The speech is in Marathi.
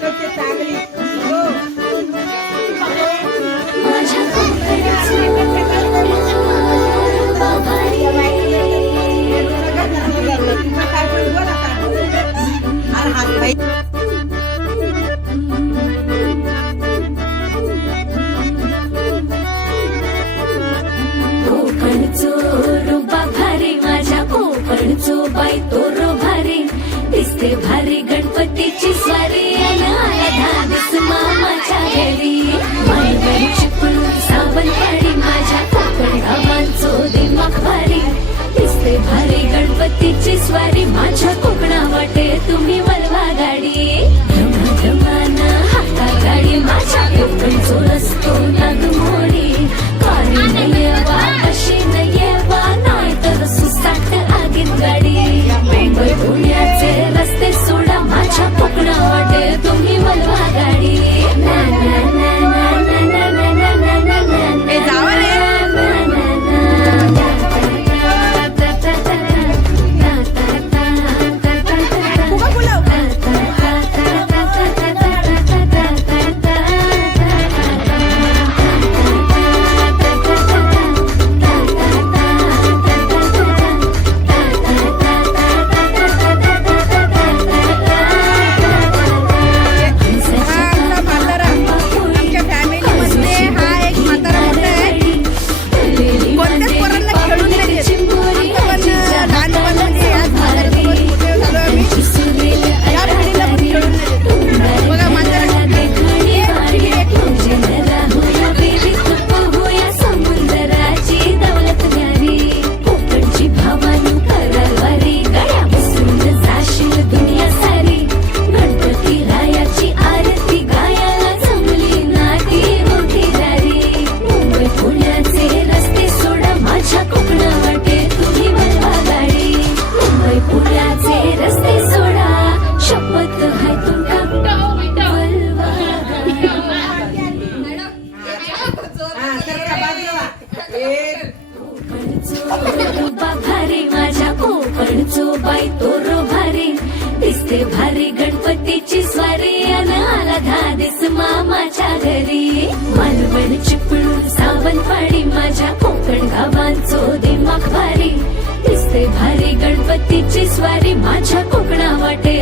कोकणचे चांगली हो कोकणचो बाई तोरो भारी दिसते भारी गणपतीची स्वारी आला दिस मामाच्या घरी मायबाई चिपळूण सावंतवाडी माझ्या कोकण गावांचो दिमाग भारी दिसते भारी गणपतीची स्वारी माझ्या कोकणा वाटे तुम्ही वळवा गाडी धमाना हाका गाडी माझ्या कोकणचो रस्तो नागमोडी कारी नयेवा कशी नयेवा नाही तर सुसाट आगीत गाडी मुंबई पुण्याचे रस्ते सोडा माझ्या कोकणा वाटे तुम्ही वळवा गाडी ना ना ना ना ना ना ना ना ना ना ए जावा रे फुगा फुलाव बाई तोरो भारी दिसते भारी गणपतीची स्वारी आला दिस मामाच्या घरी मालवण चिपळूण सावंतवाडी माझ्या कोकण गावांचो दिमाग भारी दिसते भारी गणपतीची स्वारी माझ्या कोकणा वाटे